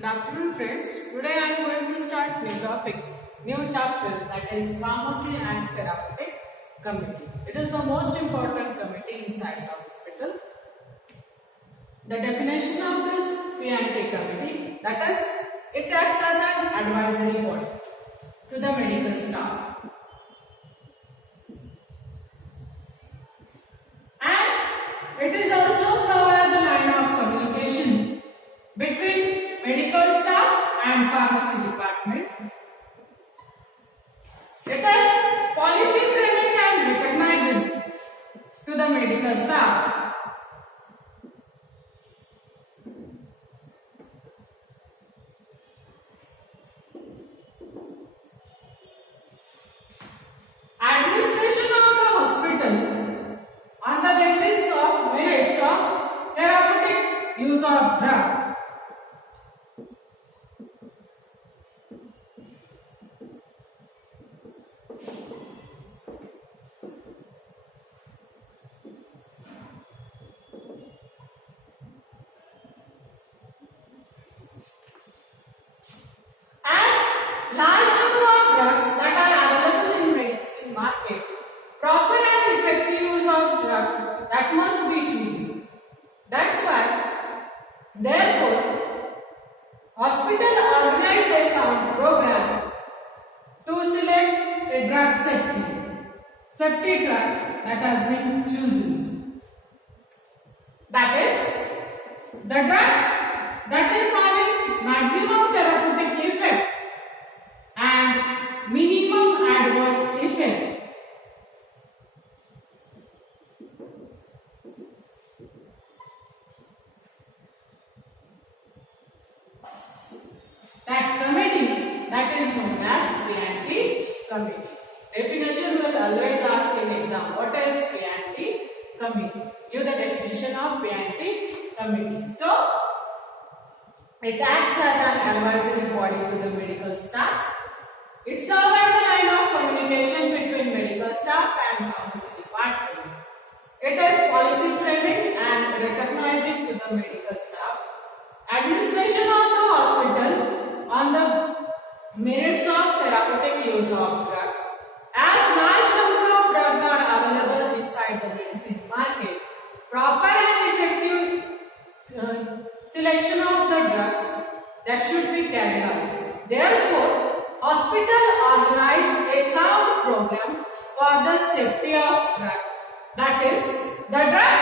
Good afternoon friends. Today I am going to start new topic, new chapter, that is Pharmacy and Therapeutic Committee. It is the most important committee inside the hospital. The definition of this P&T committee, that is, it acts as an advisory body to the medical staff. And it is also served as a line of communication between medical staff and pharmacy department. It is policy framing and recognizing to the medical staff. Administration of the hospital on the basis of merits of therapeutic use of drug. Large number of drugs that are available in medicine market, proper and effective use of drug that must be chosen. That's why, therefore, hospital organize a sound program to select a drug safety drug that has been chosen. That is, the drug that is having maximum therapeutic effect and minimum adverse effect. That committee, that is known as P&T committee. Definition will always ask in exam, what is P&T committee? Give the definition of P&T committee. So, it acts as an advisory body to the medical staff. It serves as a line of communication between medical staff and pharmacy department. It is policy framing and recognizing to the medical staff. Administration of the hospital on the merits of therapeutic use of drug. As large number of drugs are available inside the medicine market, proper and effective selection of the drug that should be carried out. Therefore, hospital organize a sound program for the safety of drug. That is, the drug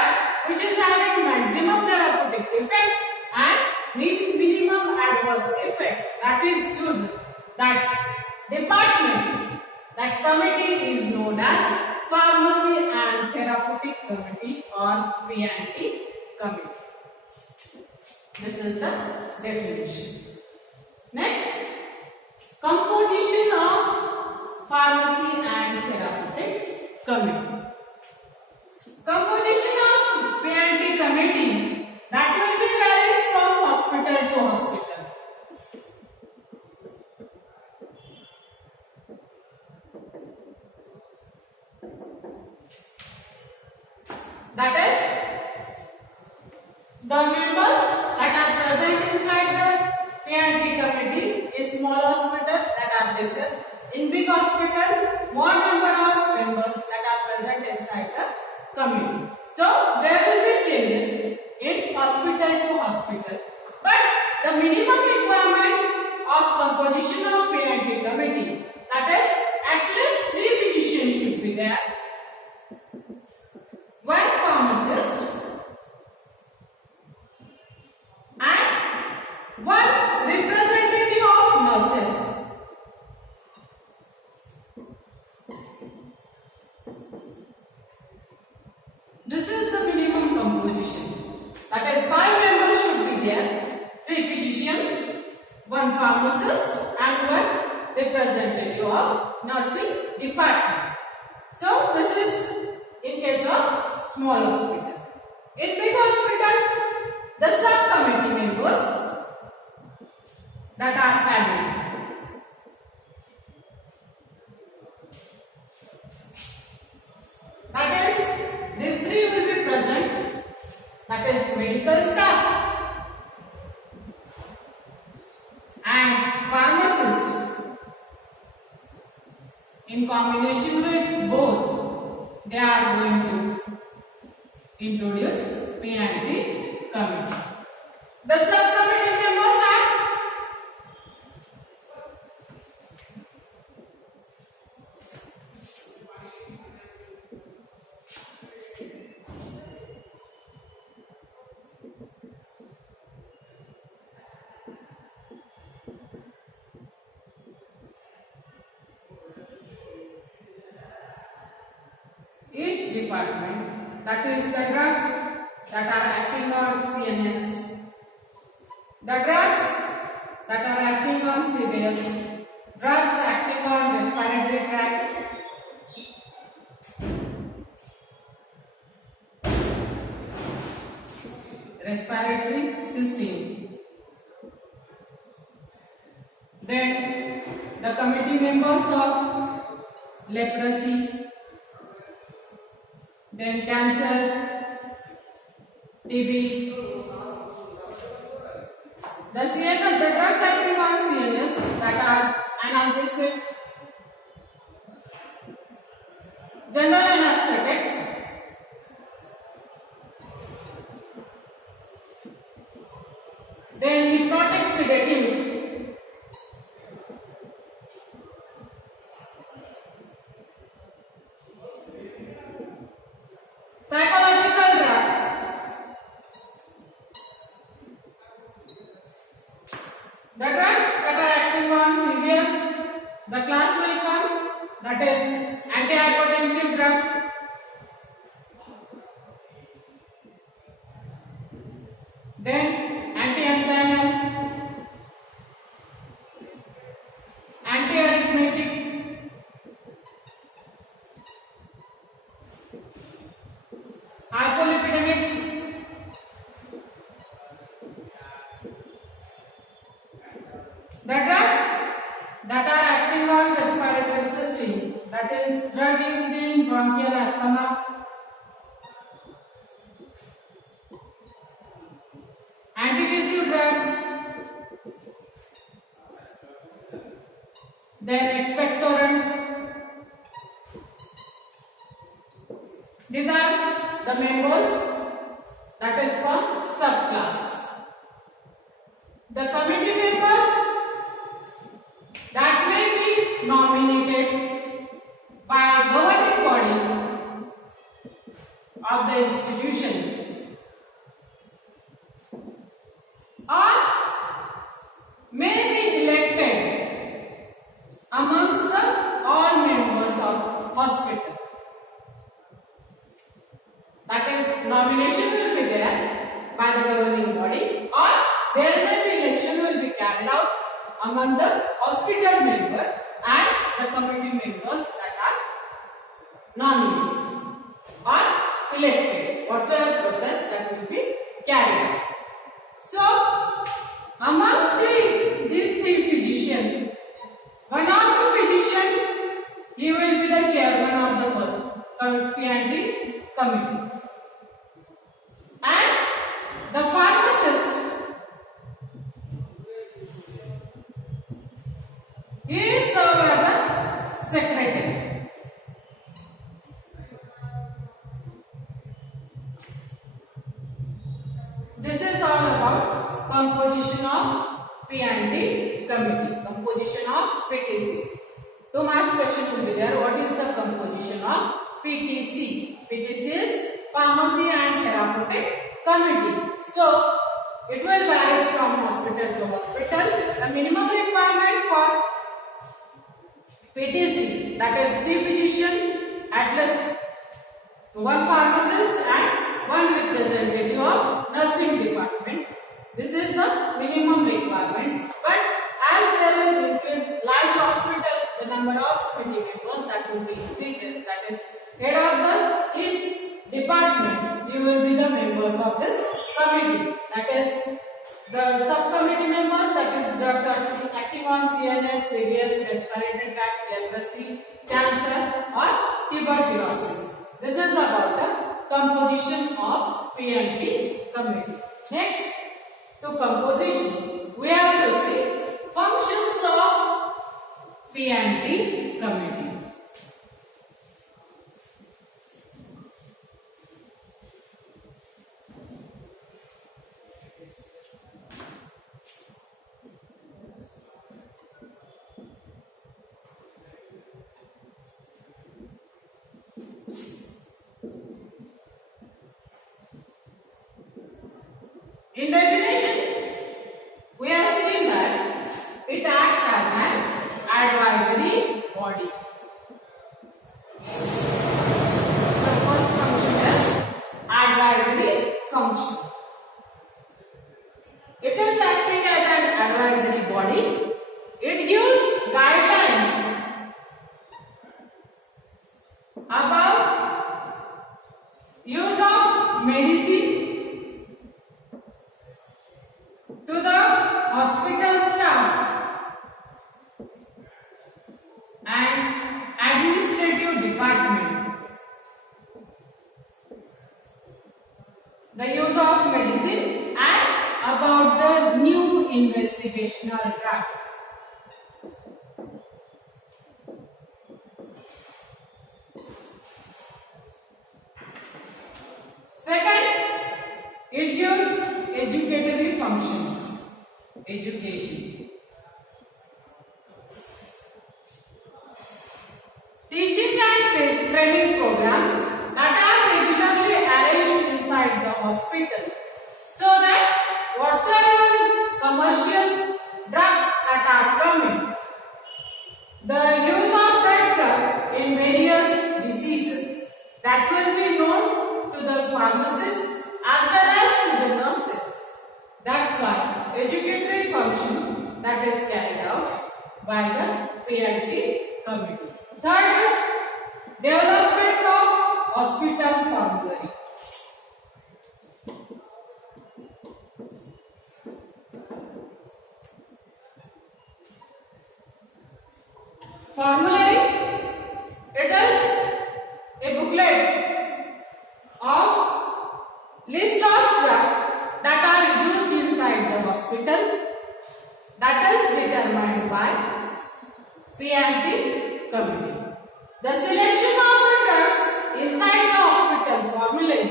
which is having maximum therapeutic effect and minimum adverse effect, that is chosen. That department, that committee is known as Pharmacy and Therapeutic Committee or P&T committee. This is the definition. Next, composition of Pharmacy and Therapeutic Committee. Composition of P&T committee, that will be varies from hospital to hospital. That is, the members that are present inside the P&T committee is small hospitals that are lesser. In big hospital, more number of members that are present inside the committee. So, there will be changes in hospital to hospital. But the minimum requirement of composition of P&T committee, that is, at least 3 physicians should be there. 1 pharmacist and 1 representative of nurses. This is the minimum composition. That is, 5 members should be there. 3 physicians, 1 pharmacist and 1 representative of nursing department. So, this is in case of small hospital. In big hospital, the subcommittee members that are added. That is, these 3 will be present. That is medical staff, combination with both, they are going to introduce P&T committee. The subcommittee members are each department, that is the drugs that are acting on CNS, the drugs that are acting on CVS, drugs acting on respiratory tract, respiratory system. Then the committee members of leprosy, then cancer, TB. The CNS, the drugs acting on CNS that are analgesic, general anesthetics, then hypnotic sedatives, psychological drugs, the drugs that are acting on CVS, the class will come, that is antihypertensive drug, then anti-anginal, anti-arrhythmic, hypolipidemic, the drugs that are acting on respiratory system, that is drug used in bronchial asthma, antitussive drugs, then expectorant. These are the members that is from subclass. The committee members that may be nominated by governing body of the institution or may be elected amongst the all members of hospital. That is, nomination will be there by the governing body, or there may be election will be carried out among the hospital member and the committee members that are nominated or elected, whatsoever process that will be carried out. So, among these three physicians, one of the physician, he will be the chairman of the P&T committee. And the pharmacist, he is served as a secretary. This is all about composition of P&T committee, composition of PTC. Two marks question will be there. What is the composition of PTC? PTC is Pharmacy and Therapeutic Committee. So, it will vary from hospital to hospital. The minimum requirement for PTC, that is 3 physicians, at least 1 pharmacist and 1 representative of nursing department. This is the minimum requirement. But as there is increased large hospital, the number of committee members that will be increases. That is, head of the each department, you will be the members of this committee. That is, the subcommittee members, that is drug acting on CNS, CVS, respiratory tract, leprosy, cancer or tuberculosis. This is about the composition of P&T committee. Next, to composition, we have to see functions of P&T committee. In definition, we have seen that it acts as an advisory body. So first function is advisory function. It is acting as an advisory body. It gives guidelines about use of medicine to the hospital staff and administrative department. The use of medicine and about the new investigational drugs. Second, it gives educatory function, education. Teaching and training programs that are regularly arranged inside the hospital so that whatsoever commercial drugs that are coming, the use of that drug in various diseases that will be known to the pharmacists as well as to the nurses. That's why educatory function that is carried out by the P&T committee. Third is development of hospital formulary. Formulary, it is a booklet of list of drugs that are used inside the hospital that is determined by P&T committee. The selection of the drugs inside the hospital formulary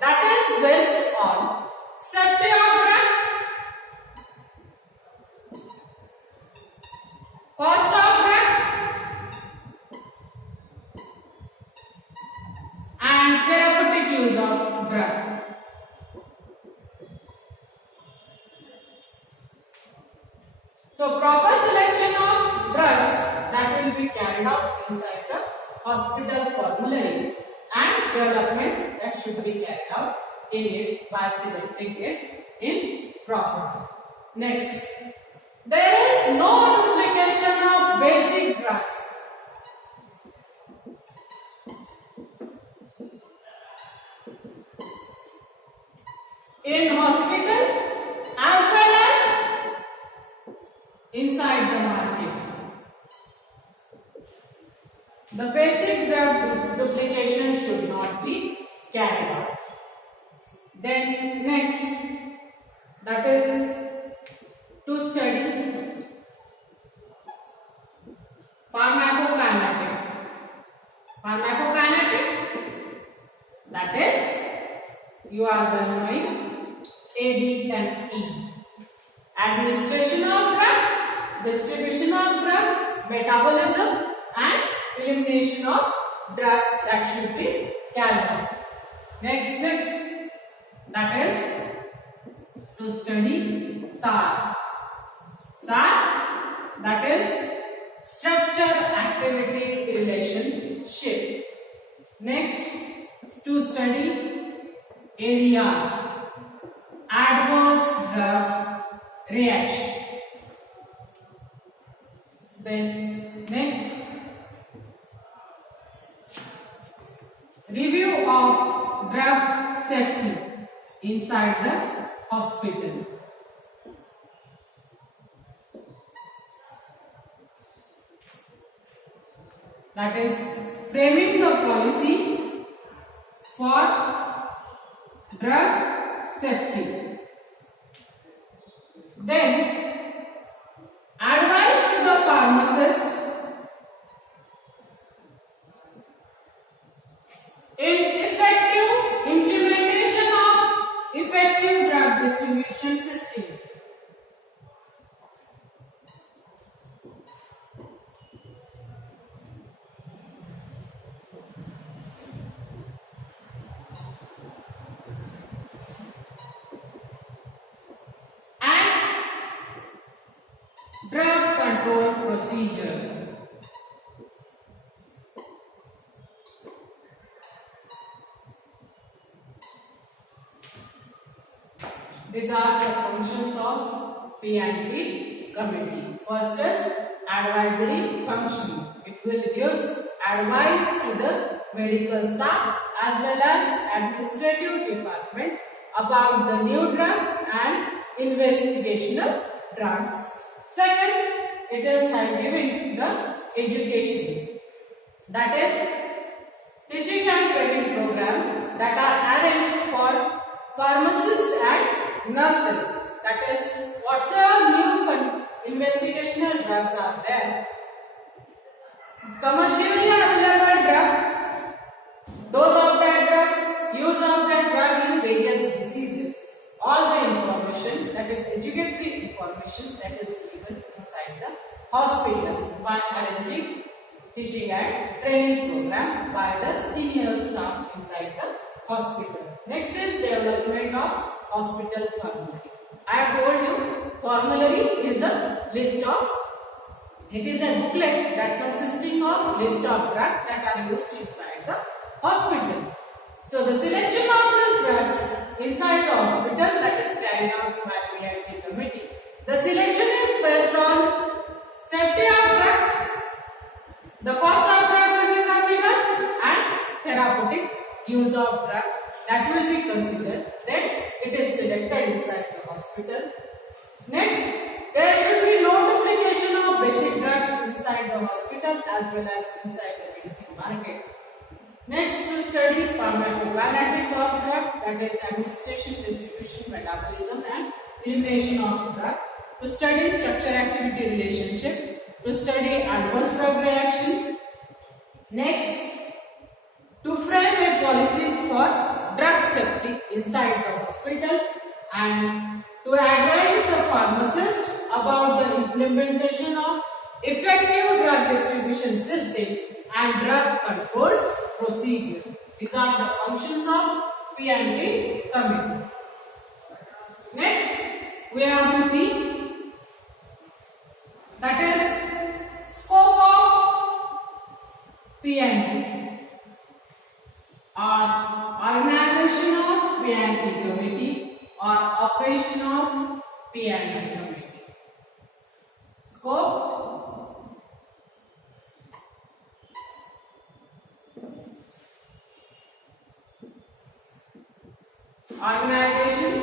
that is based on safety of drug, cost of drug, and therapeutic use of drug. So proper selection of drugs that will be carried out inside the hospital formulary and development that should be carried out in it by selecting it in properly. Next, there is no duplication of basic drugs. In hospital as well as inside the market. The basic drug duplication should not be carried out. Then next, that is to study pharmacokinetic. Pharmacokinetic, that is, you are well knowing AD10E. Administration of drug, distribution of drug, metabolism and elimination of drug that should be carried out. Next, sixth, that is to study SAR. SAR, that is structure activity relationship. Next, to study ADR, adverse drug reaction. Then next, review of drug safety inside the hospital. That is framing the policy for drug safety. Then advice to the pharmacist in effective implementation of effective drug distribution system. procedure. These are the functions of P&T committee. First is advisory function. It will give advice to the medical staff as well as administrative department about the new drug and investigational drugs. Second, it is giving the education. That is teaching and training program that are arranged for pharmacists and nurses. That is whatsoever new investigational drugs are there, commercially available drug, dose of that drug, use of that drug in various diseases. All the information, that is educatory information, that is given inside the hospital by arranging teaching and training program by the senior staff inside the hospital. Next is development of hospital formulary. I have told you formulary is a list of, it is a booklet that consisting of list of drugs that are used inside the hospital. So the selection of these drugs inside the hospital, that is carried out by P&T committee. The selection is based on safety of drug, the cost of drug will be considered, and therapeutic use of drug that will be considered. Then it is selected inside the hospital. Next, there should be no duplication of basic drugs inside the hospital as well as inside the medicine market. Next, to study pharmacokinetic of drug, that is administration, distribution, metabolism and elimination of drug. To study structure-activity relationship. To study adverse drug reaction. Next, to frame a policies for drug safety inside the hospital and to advise the pharmacist about the implementation of effective drug distribution system and drug control procedure. These are the functions of P&T committee. Next, we have to see, that is scope of P&T or organization of P&T committee or operation of P&T committee. Scope, organization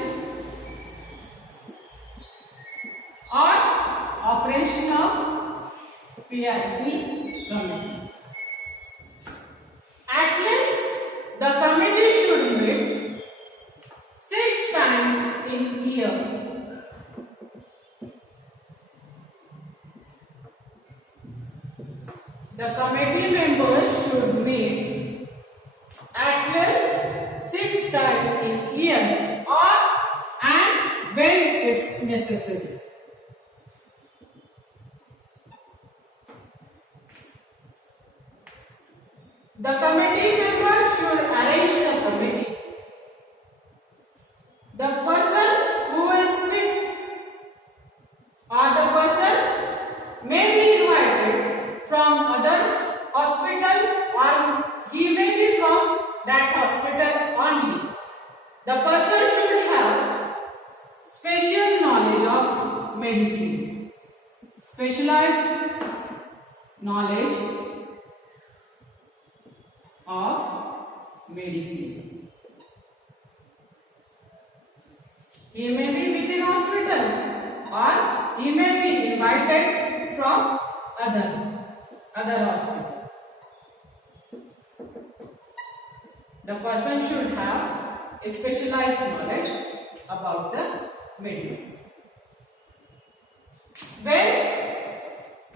or operation of P&T committee. At least the committee should meet 6 times in year. The committee members should meet at least 6 times in year or and when it's necessary. The committee members should arrange the committee. The person who is fit or the person may be invited from other hospital or he may be from that hospital only. The person should have special knowledge of medicine, specialized knowledge of medicine. He may be within hospital or he may be invited from other hospital. The person should have a specialized knowledge about the medicines. When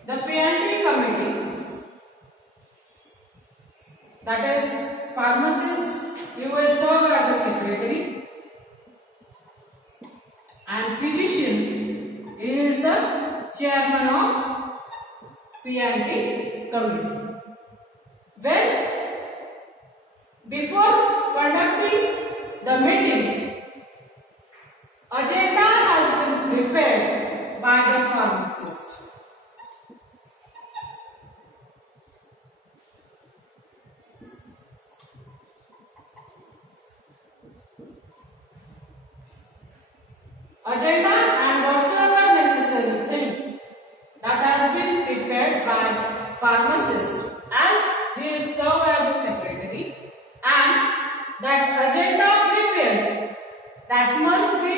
the P&T committee, that is pharmacist, he will serve as a secretary, and physician, he is the chairman of P&T committee. When before conducting the meeting, agenda has been prepared by the pharmacist. agenda and whatsoever necessary things that has been prepared by pharmacist as he serve as a secretary, and that agenda prepared that must be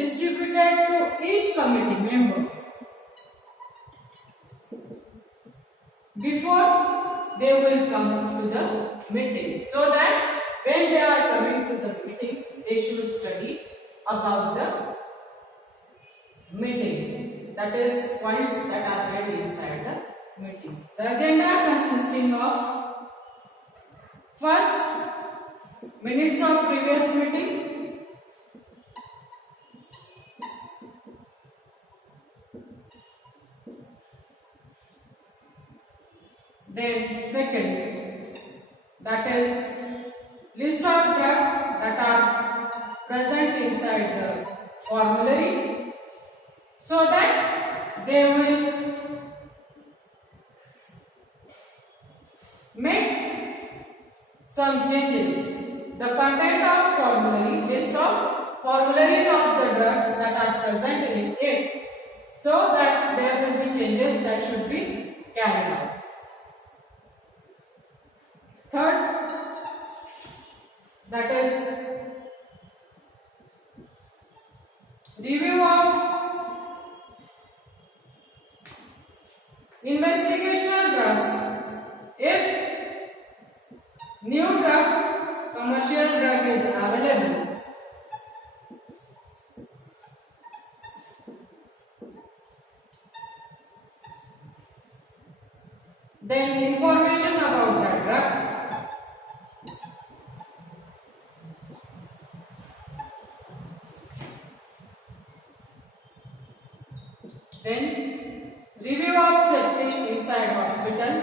distributed to each committee member before they will come to the meeting, so that when they are coming to the meeting they should study about the meeting, that is points that are read inside the meeting. The agenda consisting of first, minutes of previous meeting, then second, that is list of drugs that are present inside the formulary, so that they will make some changes. The content of formulary, list of formulary of the drugs that are present in it, so that there will be changes that should be carried out. Third, that is review of investigational drugs. If new drug, commercial drug is available, then information about that drug, then review of safety inside hospital,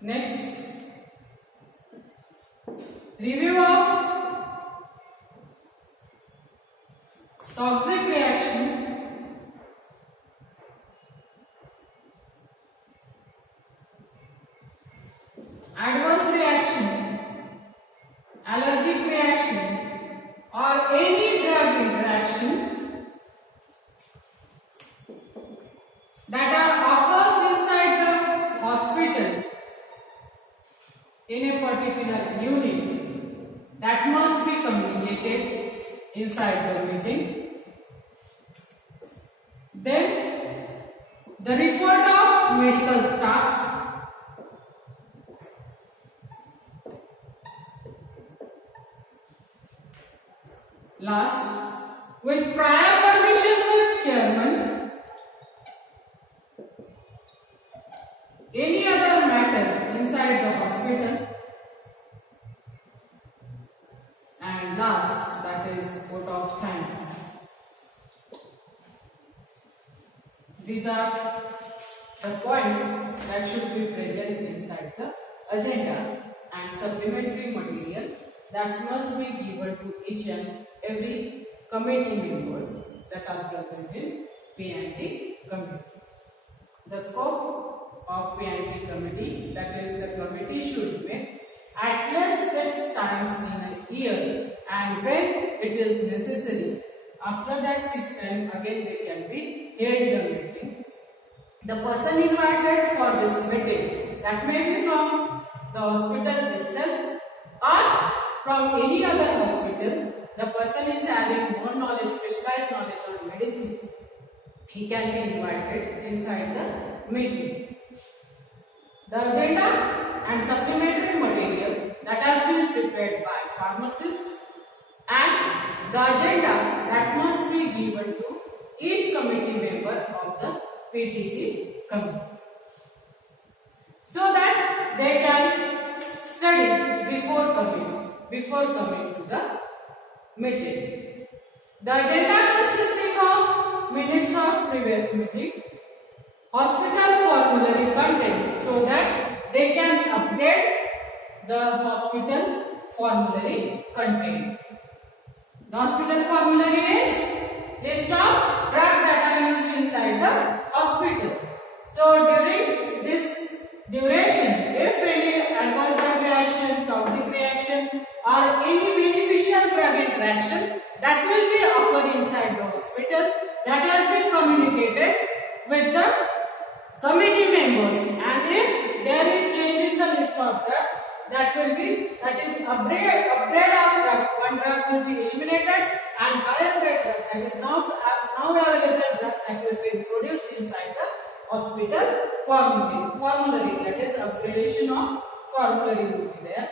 next review of toxic reaction, adverse reaction, allergic reaction or any drug interaction that occurs inside the hospital in a particular unit, that must be communicated inside the meeting. Then the report of medical staff, last, with prior permission with chairman, any other matter inside the hospital, and last, that is vote of thanks. These are the points that should be present inside the agenda and supplementary material that must be given to each and every committee members that are present in P&T committee. The scope of P&T committee, that is the committee should meet at least 6 times in a year, and when it is necessary, after that 6 times again they can be held the meeting. The person invited for this meeting, that may be from the hospital itself or from any other hospital. The person is having more knowledge, specialized knowledge on medicine, he can be invited inside the meeting. The agenda and supplementary material that has been prepared by pharmacist, and the agenda that must be given to each committee member of the PTC committee, so that they can study before coming to the meeting. The agenda consisting of minutes of previous meeting, hospital formulary content, so that they can update the hospital formulary content. The hospital formulary is list of drugs that are used inside the hospital. So during this duration, committee members, and if there is change in the list of drug, that is upgrade of drug, one drug will be eliminated and higher grade drug that is now available drug that will be introduced inside the hospital formulary, that is upgradation of formulary will be there.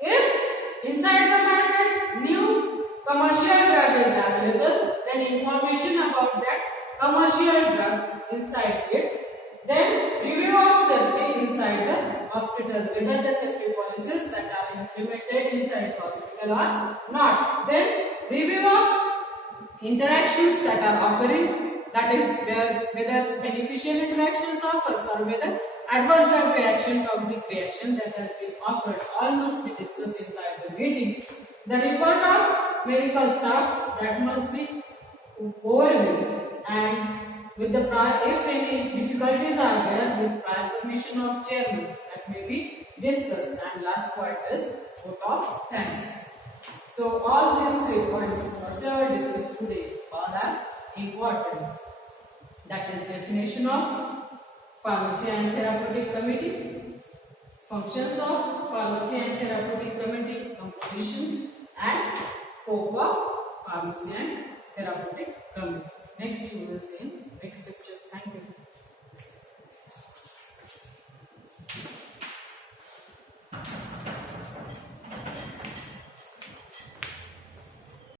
If inside the market new commercial drug is available, then information about that commercial drug inside it, then review of safety inside the hospital, whether the safety policies that are implemented inside the hospital are not. Then review of interactions that are occurring, that is whether beneficial interactions occurs or whether adverse drug reaction, toxic reaction that has been occurred, all must be discussed inside the meeting. The report of medical staff that must be overlooked, and with the if any difficulties are there, with prior permission of chairman, that may be discussed. And last point is vote of thanks. So all these 3 points whatsoever discussed today all are important. That is definition of pharmacy and therapeutic committee, functions of pharmacy and therapeutic committee, composition and scope of pharmacy and therapeutic committee. Next we will see in next lecture. Thank you.